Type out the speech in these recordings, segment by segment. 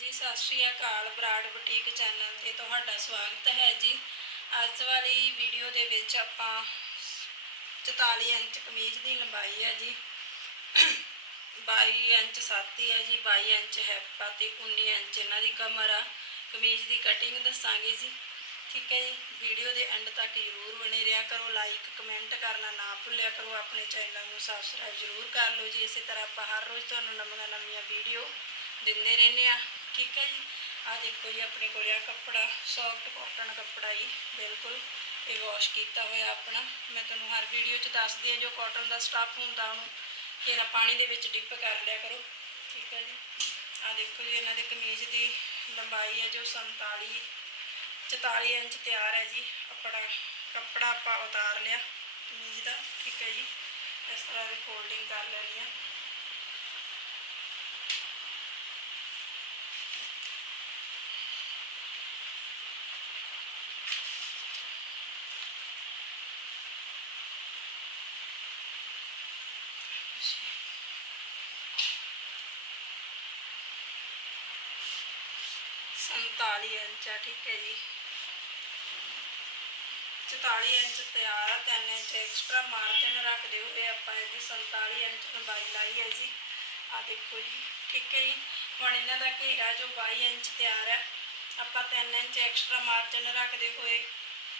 ਜੀ, ਸਤਿ ਸ਼੍ਰੀ ਅਕਾਲ ਬਰਾੜ ਬੁਟੀਕ ਚੈਨਲ ਤੇ ਤੁਹਾਡਾ ਸਵਾਗਤ ਹੈ ਜੀ। ਅੱਜ ਵਾਲੀ ਵੀਡੀਓ ਦੇ ਵਿੱਚ ਆਪਾਂ 44 ਇੰਚ ਕਮੀਜ਼ ਦੀ ਲੰਬਾਈ ਹੈ ਜੀ। 22 ਇੰਚ ਛਾਤੀ ਹੈ ਜੀ 22 ਇੰਚ ਹੈਪਾ ਤੇ 19 ਇੰਚ ਇਹਨਾਂ ਦੀ ਕਮਰ ਆ। ਕਮੀਜ਼ ਦੀ ਕਟਿੰਗ ਦੱਸਾਂਗੇ ਜੀ। ਠੀਕ ਹੈ ਜੀ ਵੀਡੀਓ ਦੇ ਐਂਡ ਤੱਕ ਜ਼ਰੂਰ ਬਣੇ ਰਿਹਾ ਕਰੋ ਲਾਈਕ ਕਮੈਂਟ ਕਰਨਾ ਨਾ ਭੁੱਲਿਆ ਕਰੋ। ਆਪਣੇ ਚੈਨਲ ਨੂੰ ਸਬਸਕ੍ਰਾਈਬ ਜ਼ਰੂਰ ਕਰ ਲਓ ਜੀ। ਇਸੇ ਤਰ੍ਹਾਂ ਆਪਾਂ ਹਰ ਰੋਜ਼ ਤੁਹਾਨੂੰ ਨਵੀਆਂ ਨਵੀਆਂ ਵੀਡੀਓ ਦਿੰਦੇ ਰਹਿੰਦੇ ਆ ਠੀਕ ਹੈ ਜੀ। ਆ ਦੇਖੋ ਜੀ, ਆਪਣੇ ਕੋਲ ਆ ਕੱਪੜਾ ਸੌਫਟ ਕਾਟਨ ਕੱਪੜਾ ਜੀ, ਬਿਲਕੁਲ। ਇਹ ਵਾਸ਼ ਕੀਤਾ ਹੋਇਆ ਆਪਣਾ। ਮੈਂ ਤੁਹਾਨੂੰ ਹਰ ਵੀਡੀਓ 'ਚ ਦੱਸਦੀ ਆ ਜੋ ਕਾਟਨ ਦਾ ਸਟਾਫ ਹੁੰਦਾ ਉਹਨੂੰ। ਘੇਰਾ ਪਾਣੀ ਦੇ ਵਿੱਚ ਡਿਪ ਕਰ ਲਿਆ ਕਰੋ। ਠੀਕ ਹੈ ਜੀ। ਆ ਦੇਖੋ ਜੀ, ਇਹਨਾਂ ਦੇ ਕਮੀਜ਼ ਦੀ ਲੰਬਾਈ ਹੈ ਜੋ 47 44 ਇੰਚ ਤਿਆਰ ਹੈ ਜੀ। ਆਪਣਾ ਕੱਪੜਾ ਆਪਾਂ ਉਤਾਰ ਲਿਆ ਕਮੀਜ਼ ਦਾ। ਠੀਕ ਹੈ ਜੀ। ਇਸ ਤਰ੍ਹਾਂ ਦੀ ਫੋਲਡਿੰਗ ਕਰ ਲੈਣੀ ਆ। ਸੰਤਾਲੀ ਇੰਚ ਆ, ਠੀਕ ਹੈ ਜੀ। 44 ਇੰਚ ਤਿਆਰ ਆ 3 ਇੰਚ ਐਕਸਟਰਾ ਮਾਰਜਨ ਰੱਖ ਦਿਓ। ਇਹ ਆਪਾਂ ਇਹਦੀ 47 ਇੰਚ ਲੰਬਾਈ ਲਾਈ ਹੈ ਜੀ। ਆ ਦੇਖੋ ਜੀ, ਠੀਕ ਹੈ ਜੀ। ਹੁਣ ਇਹਨਾਂ ਦਾ ਘੇਰਾ ਜੋ 22 ਇੰਚ ਤਿਆਰ ਹੈ ਆਪਾਂ 3 ਇੰਚ ਐਕਸਟਰਾ ਮਾਰਜਨ ਰੱਖਦੇ ਹੋਏ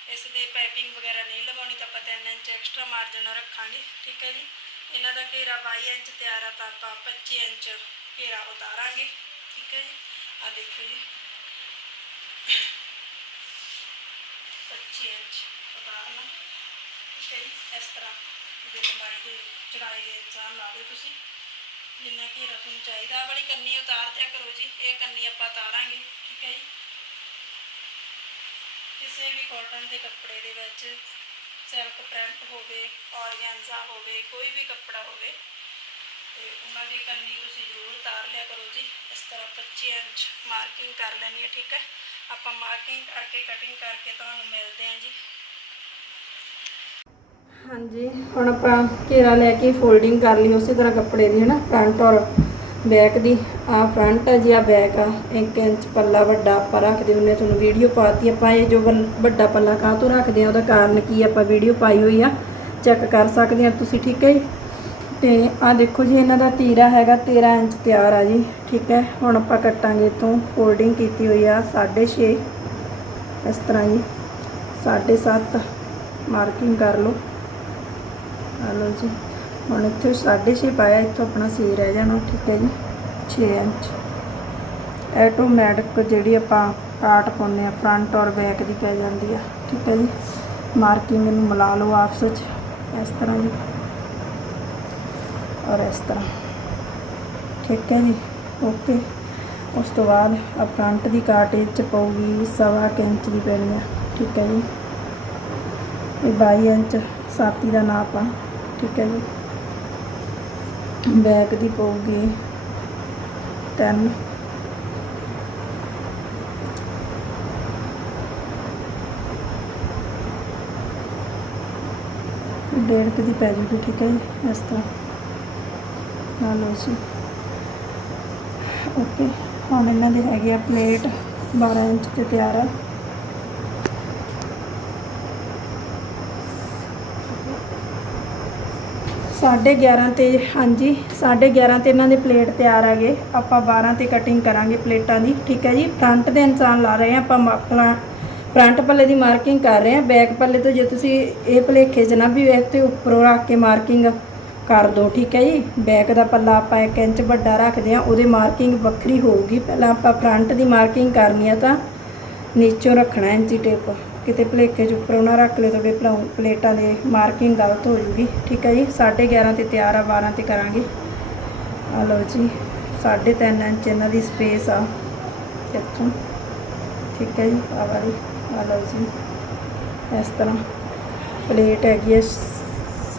ਇਸ ਦੇ ਪਾਈਪਿੰਗ ਵਗੈਰਾ ਨਹੀਂ ਲਗਾਉਣੀ ਤਾਂ ਆਪਾਂ 3 ਇੰਚ ਐਕਸਟਰਾ ਮਾਰਜਨ ਰੱਖਾਂਗੇ, ਠੀਕ ਹੈ ਜੀ। ਇਹਨਾਂ ਦਾ ਘੇਰਾ 22 ਇੰਚ ਤਿਆਰ ਆ ਤਾਂ ਆਪਾਂ 25 ਇੰਚ ਘੇਰਾ ਉਤਾਰਾਂਗੇ, ਠੀਕ ਹੈ ਜੀ। ਆ ਦੇਖੋ ਜੀ। 25 ਇੰਚ ਉਤਾਰਨਾ। ਠੀਕ ਹੈ ਜੀ, ਇਸ ਤਰ੍ਹਾਂ ਦੇ ਲੰਬਾਈ ਦੇ, ਚੜਾਈ ਦੇ ਇਨਸਾਨ ਲਾ ਦਿਓ ਤੁਸੀਂ। ਜਿੰਨਾ ਕਿ ਤੁਹਾਨੂੰ ਚਾਹੀਦਾ ਵਾਲੀ ਕੰਨੀ ਉਤਾਰ ਦਿਆ ਕਰੋ ਜੀ। ਇਹ ਕੰਨੀ ਆਪਾਂ ਉਤਾਰਾਂਗੇ, ਠੀਕ ਹੈ ਜੀ। ਕਿਸੇ ਵੀ ਕਾਟਨ ਦੇ ਕੱਪੜੇ ਦੇ ਵਿੱਚ ਸਿਲਕ ਪ੍ਰਿੰਟ ਹੋਵੇ ਔਰਗੈਂਜ਼ਾ ਹੋਵੇ, ਕੋਈ ਵੀ ਕੱਪੜਾ ਹੋਵੇ, ਤੇ ਉਹਨਾਂ ਦੀ ਕੰਨੀ ਤੁਸੀਂ ਜ਼ਰੂਰ ਉਤਾਰ ਲਿਆ ਕਰੋ ਜੀ। ਇਸ ਤਰ੍ਹਾਂ 25 ਇੰਚ ਮਾਰਕਿੰਗ ਕਰ ਲੈਣੀ ਹੈ, ਠੀਕ ਹੈ। ਆਪਾਂ ਮਾਰਕਿੰਗ ਕਰਕੇ ਕਟਿੰਗ ਕਰਕੇ ਤੁਹਾਨੂੰ ਮਿਲਦੇ ਹਾਂ ਜੀ। ਹਾਂਜੀ, ਹੁਣ ਆਪਾਂ ਘੇਰਾ ਲੈ ਕੇ ਫੋਲਡਿੰਗ ਕਰ ਲਈ, ਉਸੇ ਤਰ੍ਹਾਂ ਕੱਪੜੇ ਦੀ ਹੈ ਨਾ ਫਰੰਟ ਔਰ ਬੈਕ ਦੀ। ਆ ਫਰੰਟ ਆ ਜੀ, ਆ ਬੈਕ ਆ। 1 ਇੰਚ ਪੱਲਾ ਵੱਡਾ ਆਪਾਂ ਰੱਖਦੇ ਹੁੰਨੇ ਤੁਹਾਨੂੰ ਵੀਡੀਓ ਪਾਤੀ। ਆਪਾਂ ਇਹ ਜੋ ਵੱਲ- ਵੱਡਾ ਪੱਲਾ ਕਾਹ ਤੋਂ ਰੱਖਦੇ ਆ ਉਹਦਾ ਕਾਰਨ ਕੀ ਆਪਾਂ ਵੀਡੀਓ ਪਾਈ ਹੋਈ ਆ ਚੈੱਕ ਕਰ ਸਕਦੇ ਆ ਤੁਸੀਂ ਠੀਕ ਹੈ ਜੀ? ਤੇ ਆ ਦੇਖੋ ਜੀ, ਇਹਨਾਂ ਦਾ ਤੀਰਾ ਹੈਗਾ 13 ਇੰਚ ਤਿਆਰ ਆ ਜੀ, ਠੀਕ ਹੈ। ਹੁਣ ਆਪਾਂ ਕੱਟਾਂਗੇ ਇਥੋਂ ਫੋਲਡਿੰਗ ਕੀਤੀ ਹੋਈ ਆ 6.5 ਇਸ ਤਰ੍ਹਾਂ ਜੀ 7.5 ਮਾਰਕਿੰਗ ਕਰ ਲਓ। ਆ ਲਓ ਜੀ, ਹੁਣ ਇੱਥੇ 6.5 ਪਾਇਆ, ਇੱਥੋਂ ਆਪਣਾ ਸੀ ਰਹਿ ਜਾਣਾ, ਠੀਕ ਹੈ ਜੀ 6 ਇੰਚ। ਐਟੋਮੈਟਿਕ ਜਿਹੜੀ ਆਪਾਂ ਕਾਟ ਪਾਉਂਦੇ ਆ ਫਰੰਟ ਔਰ ਬੈਕ ਦੀ ਪੈ ਜਾਂਦੀ ਆ, ਠੀਕ ਹੈ ਜੀ। ਮਾਰਕਿੰਗ ਨੂੰ ਮਿਲਾ ਲਓ ਆਪਸ ਵਿੱਚ, ਇਸ ਤਰ੍ਹਾਂ ਜੀ। ਔਰ ਇਸ ਤਰ੍ਹਾਂ। ਠੀਕ ਹੈ ਜੀ? ਓਕੇ ਉਸ ਤੋਂ ਬਾਅਦ ਆ ਫਰੰਟ ਦੀ ਕਾਟ 'ਚ ਪਊਗੀ ਸਵਾ ਕੁ ਇੰਚ ਦੀ ਪੈਣੀ ਆ। ਠੀਕ ਹੈ ਜੀ? ਇਹ 22 ਇੰਚ ਸਾਤੀ ਦਾ ਨਾਪ ਆ। ਠੀਕ ਹੈ ਜੀ? ਬੈਕ ਦੀ ਪਊਗੀ 3 ਡੇਢ ਕੁ ਦੀ ਪੈ ਜੂਗੀ। ਠੀਕ ਹੈ ਜੀ? ਇਸ ਤਰ੍ਹਾਂ। ਨਾਲ ਲਓ ਜੀ ਓਕੇ, ਹੁਣ ਇਹਨਾਂ ਦੇ ਹੈਗੇ ਆ ਪਲੇਟ 12 ਇੰਚ ਤੇ ਤਿਆਰ ਆ। ਸਾਢੇ 11 ਤੇ, ਹਾਂਜੀ, ਸਾਢੇ 11 ਤੇ ਇਹਨਾਂ ਦੇ ਪਲੇਟ ਤਿਆਰ ਹੈਗੇ। ਆਪਾਂ 12 ਤੇ ਕਟਿੰਗ ਕਰਾਂਗੇ ਪਲੇਟਾਂ ਦੀ, ਠੀਕ ਹੈ ਜੀ? ਫਰੰਟ ਦੇ ਇਨਸਾਨ ਲਾ ਰਹੇ ਆ ਆਪਾਂ ਆਪਣਾ ਫਰੰਟ ਪੱਲੇ ਦੀ ਮਾਰਕਿੰਗ ਕਰ ਰਹੇ ਆ ਬੈਕ ਪੱਲੇ ਤੋਂ ਜੇ ਤੁਸੀਂ ਇਹ ਭਲੇਖੇ 'ਚ ਵੀ ਵੇਖ ਤੇ ਉੱਪਰੋਂ ਰੱਖ ਕੇ ਮਾਰਕਿੰਗ ਕਰ ਦਿਓ ਠੀਕ ਹੈ ਜੀ? ਬੈਕ ਦਾ ਪੱਲਾ ਆਪਾਂ 1 ਇੰਚ ਵੱਡਾ ਰੱਖਦੇ ਆ ਉਹਦੇ ਮਾਰਕਿੰਗ ਵੱਖਰੀ ਹੋਊਗੀ। ਪਹਿਲਾਂ ਆਪਾਂ ਫਰੰਟ ਦੀ ਮਾਰਕਿੰਗ ਕਰਨੀ ਆ ਤਾਂ ਨੀਚੋਂ ਰੱਖਣਾ ਇੰਚੀ ਟੇਪ। ਕਿਤੇ ਭਲੇਖੇ 'ਚ ਉੱਪਰੋਂ ਨਾ ਰੱਖ ਲਿਓ ਤਾਂ ਵੀ ਭਲਾ ਪਲੇਟਾਂ ਦੇ ਮਾਰਕਿੰਗ ਗਲਤ ਹੋ ਜੂਗੀ। ਠੀਕ ਹੈ ਜੀ? 11:30 ਤੇ ਤਿਆਰ ਆ 12 ਤੇ ਕਰਾਂਗੇ। ਆ ਲਓ ਜੀ 3.5 ਇੰਚ ਇਹਨਾਂ ਦੀ ਸਪੇਸ ਆ। ਇੱਥੋਂ। ਠੀਕ ਹੈ ਜੀ ਆ ਵਾਲੀ। ਆ ਲਓ ਜੀ, ਇਸ ਤਰ੍ਹਾਂ। ਪਲੇਟ ਹੈਗੀ ਹੈ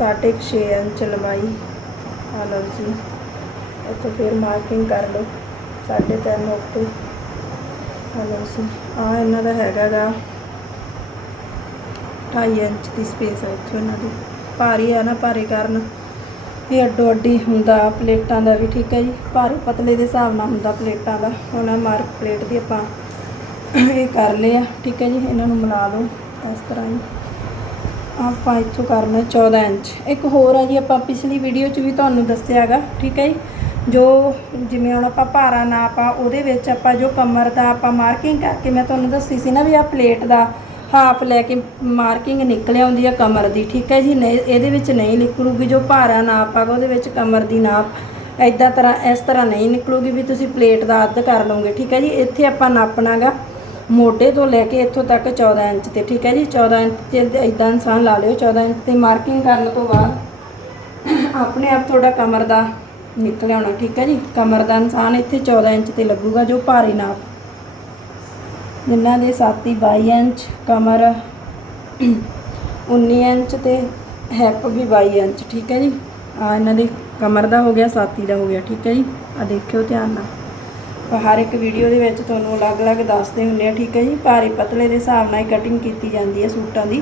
6.5 ਇੰਚ ਲੰਬਾਈ ਆ ਲਓ ਜੀ। ਇੱਥੇ ਫਿਰ ਮਾਰਕਿੰਗ ਕਰ ਲਓ। 3.5 ਉੱਤੇ। ਆ ਲਓ ਜੀ। ਆ ਇਹਨਾਂ ਦਾ ਹੈਗਾ ਗਾ 2.5 ਇੰਚ ਦੀ ਸਪੇਸ ਹੈ ਇੱਥੋਂ ਇਹਨਾਂ ਦੀ। ਭਾਰੀ ਆ ਨਾ, ਭਾਰੇ ਕਾਰਨ ਇਹ ਅੱਡੋ ਅੱਡੀ ਹੁੰਦਾ ਪਲੇਟਾਂ ਦਾ ਵੀ, ਠੀਕ ਹੈ ਜੀ? ਭਾਰੇ ਪਤਲੇ ਦੇ ਹਿਸਾਬ ਨਾਲ ਹੁੰਦਾ ਪਲੇਟਾਂ ਦਾ। ਹੁਣ ਆਹ ਮਾਰਕ ਪਲੇਟ ਦੀ ਆਪਾਂ ਇਹ ਕਰ ਲਿਆ ਠੀਕ ਹੈ ਜੀ? ਇਹਨਾਂ ਨੂੰ ਮਿਲਾ ਲਓ ਇਸ ਤਰ੍ਹਾਂ ਹੀ। ਆਪਾਂ ਇੱਥੋਂ ਕਰਨਾ 14 ਇੰਚ। ਇੱਕ ਹੋਰ ਆ ਜੀ, ਆਪਾਂ ਪਿਛਲੀ ਵੀਡੀਓ 'ਚ ਵੀ ਤੁਹਾਨੂੰ ਦੱਸਿਆਗਾ, ਠੀਕ ਹੈ ਜੀ? ਜੋ ਜਿਵੇਂ ਹੁਣ ਆਪਾਂ ਭਾਰਾ ਨਾਪ ਆ, ਉਹਦੇ ਵਿੱਚ ਆਪਾਂ ਜੋ ਕਮਰ ਦਾ ਆਪਾਂ ਮਾਰਕਿੰਗ ਕਰਕੇ, ਮੈਂ ਤੁਹਾਨੂੰ ਦੱਸੀ ਸੀ ਨਾ ਵੀ ਆ ਪਲੇਟ ਦਾ ਹਾਫ ਲੈ ਕੇ ਮਾਰਕਿੰਗ ਨਿਕਲ ਆਉਂਦੀ ਆ ਕਮਰ ਦੀ, ਠੀਕ ਹੈ ਜੀ? ਨਹੀਂ, ਇਹਦੇ ਵਿੱਚ ਨਹੀਂ ਨਿਕਲੂਗੀ ਜੋ ਭਾਰਾ ਨਾਪ ਆ, ਉਹਦੇ ਵਿੱਚ ਕਮਰ ਦੀ ਨਾਪ ਐਦਾਂ ਤਰ੍ਹਾਂ, ਇਸ ਤਰ੍ਹਾਂ ਨਹੀਂ ਨਿਕਲੂਗੀ ਵੀ ਤੁਸੀਂ ਪਲੇਟ ਦਾ ਅੱਧ ਕਰ ਲਓਗੇ, ਠੀਕ ਹੈ ਜੀ? ਇੱਥੇ ਆਪਾਂ ਨਾਪਣਾਗਾ। ਮੋਢੇ ਤੋਂ ਲੈ ਕੇ ਇੱਥੋਂ ਤੱਕ 14 ਇੰਚ ਤੇ, ਠੀਕ ਹੈ ਜੀ? 14 ਇੰਚ ਤੇ ਇਦਾਂ ਇਨਸਾਨ ਲਾ ਲਿਓ 14 ਇੰਚ ਤੇ ਮਾਰਕਿੰਗ ਕਰਨ ਤੋਂ ਬਾਅਦ ਆਪਣੇ ਆਪ ਤੁਹਾਡਾ ਕਮਰ ਦਾ ਨਿਕਲ ਆਉਣਾ ਠੀਕ ਹੈ ਜੀ? ਕਮਰ ਦਾ ਇਨਸਾਨ ਇੱਥੇ 14 ਇੰਚ ਤੇ ਲੱਗੂਗਾ, ਜੋ ਭਾਰੀ ਨਾਪ। ਜਿਨ੍ਹਾਂ ਦੇ ਸਾਥੀ 22 ਇੰਚ ਕਮਰ 19 ਇੰਚ ਤੇ ਹੈਪ ਵੀ 22 ਇੰਚ, ਠੀਕ ਹੈ ਜੀ? ਆ ਇਹਨਾਂ ਦੀ ਕਮਰ ਦਾ ਹੋ ਗਿਆ ਸਾਥੀ ਦਾ ਹੋ ਗਿਆ, ਠੀਕ ਹੈ ਜੀ? ਆ ਦੇਖਿਓ ਧਿਆਨ ਨਾਲ। ਹਰ ਇੱਕ ਵੀਡੀਓ ਦੇ ਵਿੱਚ ਤੁਹਾਨੂੰ ਅਲੱਗ-ਅਲੱਗ ਦੱਸਦੇ ਹੁੰਦੇ ਆ ਠੀਕ ਹੈ ਜੀ? ਭਾਰੇ ਪਤਲੇ ਦੇ ਹਿਸਾਬ ਨਾਲ ਹੀ ਕਟਿੰਗ ਕੀਤੀ ਜਾਂਦੀ ਹੈ ਸੂਟਾਂ ਦੀ।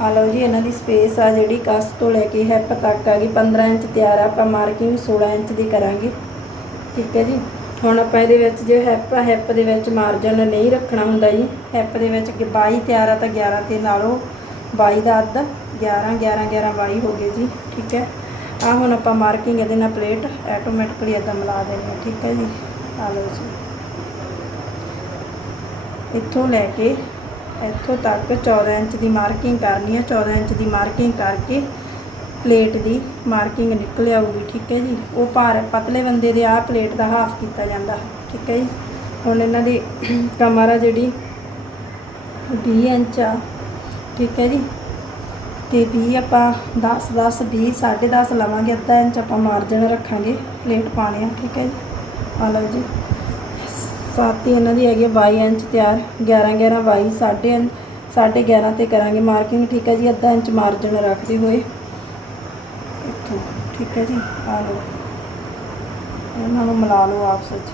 ਆ ਲਓ ਜੀ, ਇਹਨਾਂ ਦੀ ਸਪੇਸ ਆ ਜਿਹੜੀ ਕਸ ਤੋਂ ਲੈ ਕੇ ਹੈਪ ਤੱਕ ਆ ਗਈ। 15 ਇੰਚ ਤਿਆਰ ਆ, ਆਪਾਂ ਮਾਰਕਿੰਗ 16 ਇੰਚ ਦੀ ਕਰਾਂਗੇ। ਠੀਕ ਹੈ ਜੀ? ਹੁਣ ਆਪਾਂ ਇਹਦੇ ਵਿੱਚ ਜੇ ਹੈਪ ਆ ਹੈਪ ਦੇ ਵਿੱਚ ਮਾਰਜਨ ਨਹੀਂ ਰੱਖਣਾ ਹੁੰਦਾ ਜੀ। ਹੈਪ ਦੇ ਵਿੱਚ 22 ਤਿਆਰ ਆ ਤਾਂ 11 ਤੇ ਲਾ ਲਓ 22 ਦਾ ਅੱਧ 11 11 11 22 ਹੋ ਗਏ ਜੀ। ਠੀਕ ਹੈ? ਆ ਹੁਣ ਆਪਾਂ ਮਾਰਕਿੰਗ ਇਹਦੇ ਨਾਲ ਪਲੇਟ ਆਟੋਮੈਟਿਕਲੀ ਇਦਾਂ ਮਿਲਾ ਦੇਣੀ ਹੈ। ਠੀਕ ਹੈ ਜੀ? ਆ ਲਓ ਜੀ। ਇੱਥੋਂ ਲੈ ਕੇ, ਇੱਥੋਂ ਤੱਕ 14 ਇੰਚ ਦੀ ਮਾਰਕਿੰਗ ਕਰਨੀ ਹੈ 14 ਇੰਚ ਦੀ ਮਾਰਕਿੰਗ ਕਰਕੇ ਪਲੇਟ ਦੀ ਮਾਰਕਿੰਗ ਨਿਕਲ ਆਊਗੀ, ਠੀਕ ਹੈ ਜੀ? ਉਹ ਭਾਰ ਪਤਲੇ ਬੰਦੇ ਦੇ ਆ ਪਲੇਟ ਦਾ ਹਾਫ ਕੀਤਾ ਜਾਂਦਾ, ਠੀਕ ਹੈ ਜੀ? ਹੁਣ ਇਹਨਾਂ ਦੀ ਕਮਰ ਆ ਜਿਹੜੀ 20 ਇੰਚ ਆ, ਠੀਕ ਹੈ ਜੀ? ਤੇ 20 ਆਪਾਂ 10 10 20 10.5 ਲਵਾਂਗੇ। ਅੱਧਾ ਇੰਚ ਆਪਾਂ ਮਾਰਜਨ ਰੱਖਾਂਗੇ ਪਲੇਟ ਪਾਣੀ ਆ, ਠੀਕ ਹੈ ਜੀ? ਆ ਲਓ ਜੀ। ਸਾਥੀ ਇਹਨਾਂ ਦੀ ਹੈਗੀ ਆ 22 ਇੰਚ ਤਿਆਰ 11 11 22 ਸਾਢੇ ਇੰਚ, ਸਾਢੇ 11 ਤੇ ਕਰਾਂਗੇ ਮਾਰਕਿੰਗ। ਠੀਕ ਹੈ ਜੀ, ਅੱਧਾ ਇੰਚ ਮਾਰਜਨ ਰੱਖਦੇ ਹੋਏ। ਇੱਥੋਂ, ਠੀਕ ਹੈ ਜੀ ਆ ਲਓ। ਇਹਨਾਂ ਨੂੰ ਮਿਲਾ ਲਓ ਆਪਸ ਵਿੱਚ।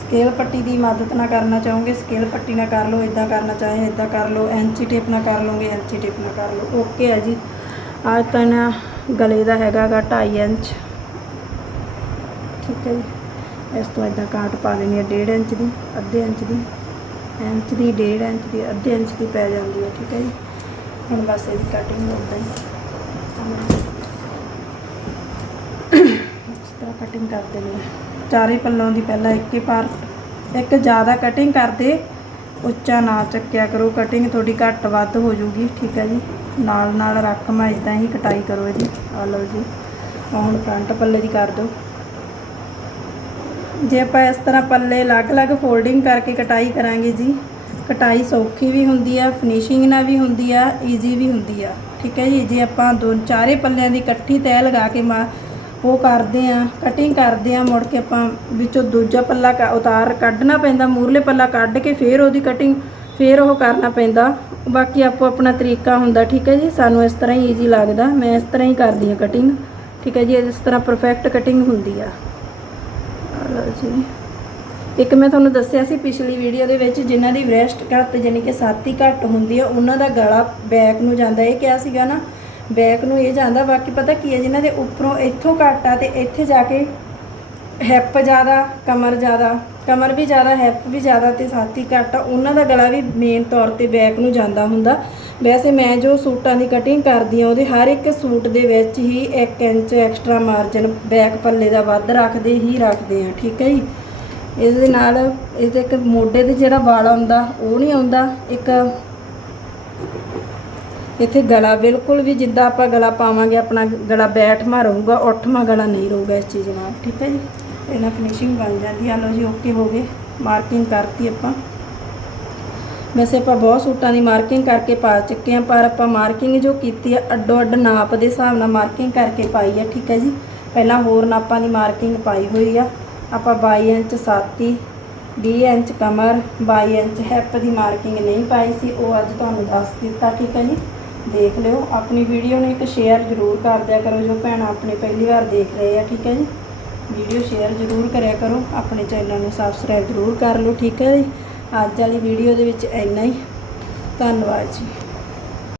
ਸਕੇਲ ਪੱਟੀ ਦੀ ਮਦਦ ਨਾਲ ਕਰਨਾ ਚਾਹੋਗੇ ਸਕੇਲ ਪੱਟੀ ਨਾਲ ਕਰ ਲਓ ਇਦਾਂ ਕਰਨਾ ਚਾਹੇ ਇਦਾਂ ਕਰ ਲਓ ਐਂਚੀ ਟੇਪ ਨਾਲ ਕਰ ਲਓਗੇ ਐਂਚੀ ਟੇਪ ਨਾਲ ਕਰ ਲਓ। ਓਕੇ ਹੈ ਜੀ। ਅੱਜ ਤਾਂ ਨਾ ਗਲੇ ਦਾ ਹੈਗਾਗਾ 2.5 ਇੰਚ। ਠੀਕ ਹੈ ਜੀ। ਇਸ ਤੋਂ ਇਦਾਂ ਕਾਟ ਪਾ ਲੈਣੀ ਹੈ 1.5 ਇੰਚ ਦੀ, ਅੱਧੇ ਇੰਚ ਦੀ ਇੰਚ ਦੀ 1.5 ਇੰਚ ਦੀ, ਅੱਧੇ ਇੰਚ ਦੀ ਪੈ ਜਾਂਦੀ ਹੈ, ਠੀਕ ਹੈ ਜੀ। ਹੁਣ ਬਸ ਇਹਦੀ ਕਟਿੰਗ ਹੁੰਦਾ ਹੀ ਇਸ ਤਰ੍ਹਾਂ ਕਟਿੰਗ ਕਰ ਦੇਣੀ ਹੈ। ਚਾਰੇ ਪੱਲੋਂ ਦੀ ਪਹਿਲਾਂ ਇੱਕ ਹੀ ਪਾਰਟ ਇੱਕ ਜ਼ਿਆਦਾ ਕਟਿੰਗ ਕਰਦੇ, ਉੱਚਾ ਨਾ ਚੱਕਿਆ ਕਰੋ ਕਟਿੰਗ ਤੁਹਾਡੀ ਘੱਟ ਵੱਧ ਹੋ ਜੂਗੀ ਠੀਕ ਹੈ ਜੀ। ਨਾਲ ਨਾਲ ਰੱਖ ਮੈਂ ਇਦਾਂ ਹੀ ਕਟਾਈ ਕਰੋ ਇਹਦੀ। ਆ ਲਓ ਜੀ। ਹੁਣ ਫਰੰਟ ਪੱਲੇ ਦੀ ਕਰ ਦਿਓ। ਜੇ ਆਪਾਂ ਇਸ ਤਰ੍ਹਾਂ ਪੱਲੇ ਅਲੱਗ-ਅਲੱਗ ਫੋਲਡਿੰਗ ਕਰਕੇ ਕਟਾਈ ਕਰਾਂਗੇ ਜੀ, ਕਟਾਈ ਸੌਖੀ ਵੀ ਹੁੰਦੀ ਆ ਫਿਨਿਸ਼ਿੰਗ ਨਾਲ ਵੀ ਹੁੰਦੀ ਆ ਈਜ਼ੀ ਵੀ ਹੁੰਦੀ ਆ। ਠੀਕ ਹੈ ਜੀ, ਜੇ ਆਪਾਂ ਦੋ ਚਾਰੇ ਪੱਲਿਆਂ ਦੀ ਇਕੱਠੀ ਤੈਅ ਲਗਾ ਕੇ ਮਾ ਉਹ ਕਰਦੇ ਆ ਕਟਿੰਗ ਕਰਦੇ ਆ, ਮੁੜ ਕੇ ਆਪਾਂ ਵਿੱਚੋਂ ਦੂਜਾ ਪੱਲਾ ਕ- ਉਤਾਰ ਕੱਢਣਾ ਪੈਂਦਾ ਮੂਰਲੇ ਪੱਲਾ ਕੱਢ ਕੇ ਫਿਰ ਉਹਦੀ ਕਟਿੰਗ ਫਿਰ ਉਹ ਕਰਨਾ ਪੈਂਦਾ। ਬਾਕੀ ਆਪੋ ਆਪਣਾ ਤਰੀਕਾ ਹੁੰਦਾ, ਠੀਕ ਹੈ ਜੀ, ਸਾਨੂੰ ਇਸ ਤਰ੍ਹਾਂ ਹੀ ਈਜ਼ੀ ਲੱਗਦਾ, ਮੈਂ ਇਸ ਤਰ੍ਹਾਂ ਹੀ ਕਰਦੀ ਆ ਕਟਿੰਗ ਠੀਕ ਹੈ ਜੀ, ਇਸ ਤਰ੍ਹਾਂ ਪਰਫੈਕਟ ਕਟਿੰਗ ਹੁੰਦੀ ਆ। ਲਓ ਜੀ ਇੱਕ ਮੈਂ ਤੁਹਾਨੂੰ ਦੱਸਿਆ ਸੀ ਪਿਛਲੀ ਵੀਡੀਓ ਦੇ ਵਿੱਚ, ਜਿਨ੍ਹਾਂ ਦੀ ਬ੍ਰੈਸਟ ਘੱਟ ਯਾਨੀ ਕਿ ਛਾਤੀ ਘੱਟ ਹੁੰਦੀ ਆ, ਉਹਨਾਂ ਦਾ ਗਲਾ ਬੈਕ ਨੂੰ ਜਾਂਦਾ। ਇਹ ਕਿਹਾ ਸੀਗਾ ਨਾ ਬੈਕ ਨੂੰ ਇਹ ਜਾਂਦਾ, ਬਾਕੀ ਪਤਾ ਕੀ ਹੈ, ਜਿਨ੍ਹਾਂ ਦੇ ਉੱਪਰੋਂ ਇੱਥੋਂ ਘੱਟ ਆ ਤੇ ਇੱਥੇ ਜਾ ਕੇ ਹੈਪ ਜ਼ਿਆਦਾ, ਕਮਰ ਜ਼ਿਆਦਾ, ਕਮਰ ਵੀ ਜ਼ਿਆਦਾ ਹੈਪ ਵੀ ਜ਼ਿਆਦਾ ਤੇ ਛਾਤੀ ਘੱਟ ਆ, ਉਹਨਾਂ ਦਾ ਗਲਾ ਵੀ ਮੇਨ ਤੌਰ ਤੇ ਬੈਕ ਨੂੰ ਜਾਂਦਾ ਹੁੰਦਾ। ਵੈਸੇ ਮੈਂ ਜੋ ਸੂਟਾਂ ਦੀ ਕਟਿੰਗ ਕਰਦੀ ਆ ਉਹਦੇ ਹਰ ਇੱਕ ਸੂਟ ਦੇ ਵਿੱਚ ਹੀ 1 ਇੰਚ ਐਕਸਟਰਾ ਮਾਰਜਨ ਬੈਕ ਪੱਲੇ ਦਾ ਵੱਧ ਰੱਖਦੇ, ਹੀ ਰੱਖਦੇ ਆ ਠੀਕ ਹੈ ਜੀ? ਇਸ ਦੇ ਨਾਲ ਇਹਦੇ ਇੱਕ ਮੋਢੇ ਤੇ ਜਿਹੜਾ ਵਾਲ ਆਉਂਦਾ, ਉਹ ਨਹੀਂ ਆਉਂਦਾ, ਇੱਕ ਇੱਥੇ ਗਲਾ ਬਿਲਕੁਲ ਵੀ ਜਿੱਦਾਂ ਆਪਾਂ ਗਲਾ ਪਾਵਾਂਗੇ, ਆਪਣਾ ਗਲਾ ਬੈਠਵਾਂ ਰਹੂਗਾ ਉੱਠਵਾਂ ਗਲਾ ਨਹੀਂ ਰਹੂਗਾ ਇਸ ਚੀਜ਼ ਨਾਲ, ਠੀਕ ਹੈ ਜੀ? ਇਹਨਾਂ ਫਿਨਿਸ਼ਿੰਗ ਬਣ ਜਾਂਦੀ ਆ। ਲਓ ਜੀ ਓਕੇ ਹੋ ਗਏ। ਮਾਰਕਿੰਗ ਕਰਤੀ ਆਪਾਂ। ਵੈਸੇ ਆਪਾਂ ਬਹੁਤ ਸੂਟਾਂ ਦੀ ਮਾਰਕਿੰਗ ਕਰਕੇ ਪਾ ਚੁੱਕੇ ਆ ਪਰ ਆਪਾਂ ਮਾਰਕਿੰਗ ਜੋ ਕੀਤੀ ਆ, ਅੱਡੋ ਅੱਡ ਨਾਪ ਦੇ ਹਿਸਾਬ ਨਾਲ ਮਾਰਕਿੰਗ ਕਰਕੇ ਪਾਈ ਆ, ਠੀਕ ਹੈ ਜੀ? ਪਹਿਲਾਂ ਹੋਰ ਨਾਪਾਂ ਦੀ ਮਾਰਕਿੰਗ ਪਾਈ ਹੋਈ ਆ। ਆਪਾਂ 22 ਇੰਚ ਸਾਤੀ 20 ਇੰਚ ਕਮਰ 22 ਇੰਚ ਹੈਪ ਦੀ ਮਾਰਕਿੰਗ ਨਹੀਂ ਪਾਈ ਸੀ, ਉਹ ਅੱਜ ਤੁਹਾਨੂੰ ਦੱਸ ਦਿੱਤਾ, ਠੀਕ ਹੈ ਜੀ? ਦੇਖ ਲਿਓ, ਆਪਣੀ ਵੀਡੀਓ ਨੂੰ ਇੱਕ ਸ਼ੇਅਰ ਜ਼ਰੂਰ ਕਰ ਦਿਆ ਕਰੋ, ਜੋ ਭੈਣਾਂ ਆਪਣੇ ਪਹਿਲੀ ਵਾਰ ਦੇਖ ਰਹੇ ਆ, ਠੀਕ ਹੈ ਜੀ? ਵੀਡੀਓ ਸ਼ੇਅਰ ਜ਼ਰੂਰ ਕਰਿਆ ਕਰੋ, ਆਪਣੇ ਚੈਨਲ ਨੂੰ ਸਬਸਕ੍ਰਾਈਬ ਜ਼ਰੂਰ ਕਰ ਲਓ, ਠੀਕ ਹੈ ਜੀ? ਅੱਜ ਵਾਲੀ ਵੀਡੀਓ ਦੇ ਵਿੱਚ ਇੰਨਾ ਹੀ। ਧੰਨਵਾਦ ਜੀ।